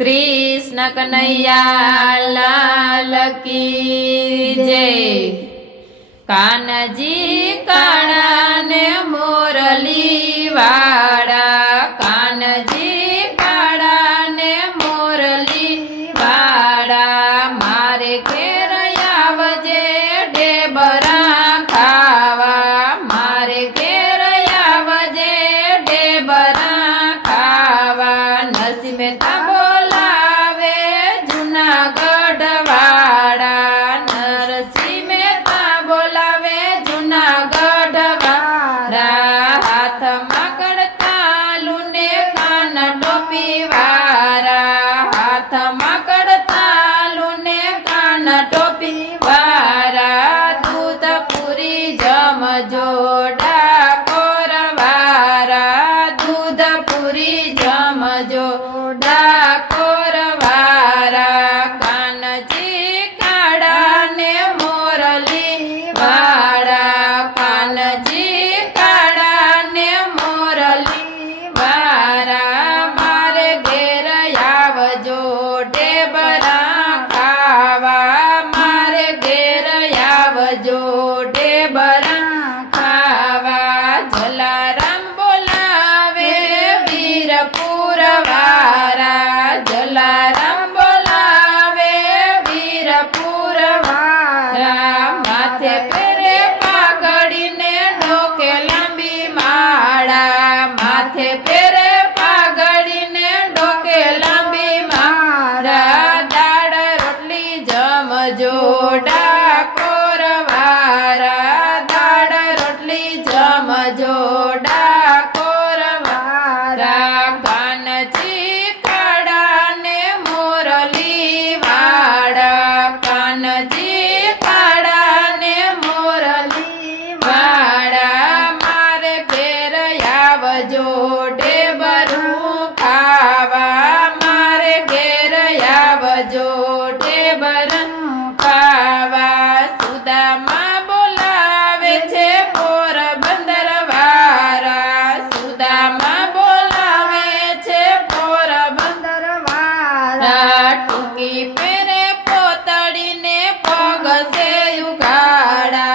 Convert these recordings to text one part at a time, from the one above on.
कृष्ण कन्हैया लाल की जय। कानजी काड़ा ने मोरली वाड़ा, कानजी काड़ा ने मोरली वाड़ा, मारे घेर आवजे डेबरा खावा, मारे घेर आवजे डेबरा खावा। नरसिंह मेहता बोलावे जूनागढ़ वाड़ा, नरसिंह मेहता बोलावे जूनागढ़ वाड़ा। हाथ मकड़तालू ने कान टोपी वारा, हाथ मकड़तालू ने कान टोपी वारा। दूध पूरी जम जोड़ा कोरवारा, दूध पूरी जम जोड़ा कोरवारा। कानजी काड़ा ने मोरली वाड़ा, कानजी काड़ा ने मोरली वाड़ा। मारे घेर आवजो डेबरा खावा, मारे घेर आवजो डेबरा खावा। जलाराम बोलावे वीरपुर वारा, जलाराम बोलावे वीरपुर वारा। माथे पेरे पागड़ी ने डोके लांबी माड़ा, माथे पेरे पागड़ी ने डोके लांबी माड़ा। दाड़ रोटली जम जोड़ा कोरवारा, दाड़ रोटली जम जोड़ा कोरवारा। कानजी काड़ा ने मोरली वाड़ा, कानजी काड़ा ने मोरली वाड़ा। मारे घेर आवजो डेबरू खावा, मारे घेर आवजो डेबरू खावा। सुदामा बोलावे छे पोरबंदर वारा, सुदामा बोलावे छे पोरबंदर वारा। टूंकी पेरे पोतड़ी ने पग से उगाड़ा,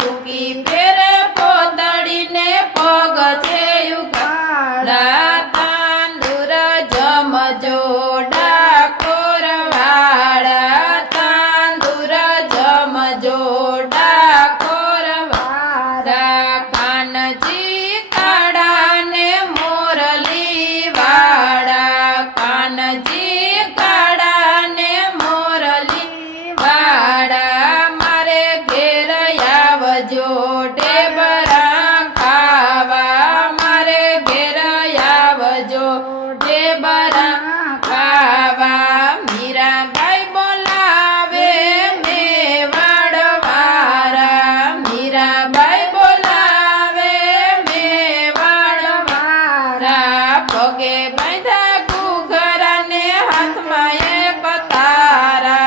टूंकी पेरे पोतड़ी ने पग से उगाड़ा। तांदूर जम जोड़ा कोरवाड़ा, तांदूर जम जोड़ा कोरवाड़ा। कानजी काड़ा ने मोरली वाड़ा, कानजी काड़ा ने मोरली वाड़ा। मारे घेर आवजो डेबरा खावा, मारे घेर आवजो डेबरा खावा। मीराबाई बोलावे मेवाड़ वारा, मीराबाई बोलावे मेवाड़ वारा। पगे बांधा घूघरा ने हाथमां एक तारा,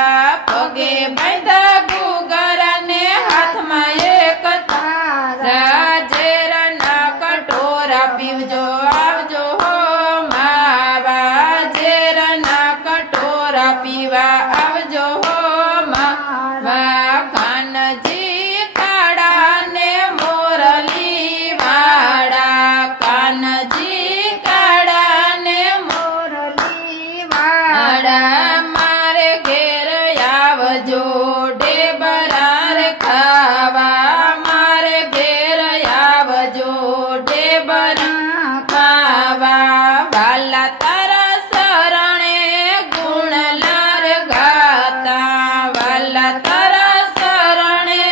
पगे बांधा घूघरा ने हाथमां एक तारा। ઝેરના કટોરા પીવજો આવજો હો માવા, ઝેરના કટોરા પીવા આવજો હો માવા। કાનજી કાડા ને મોરલી વાડા, કાનજી કાડા ને મોરલી વાડા। મારે ઘેર આવજો ડેબરા રે ખાવા, મારે ઘેર આવજો ડેબરા ખાવા। વાલા તારા શરણે ગુણલાર ગાતા, વાલા તારા શરણે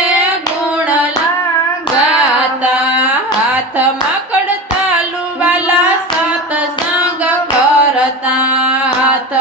ગુણલાર ગાતા। હાથ મકડતાલુ વાલા સત્સંગ કરતા, હાથ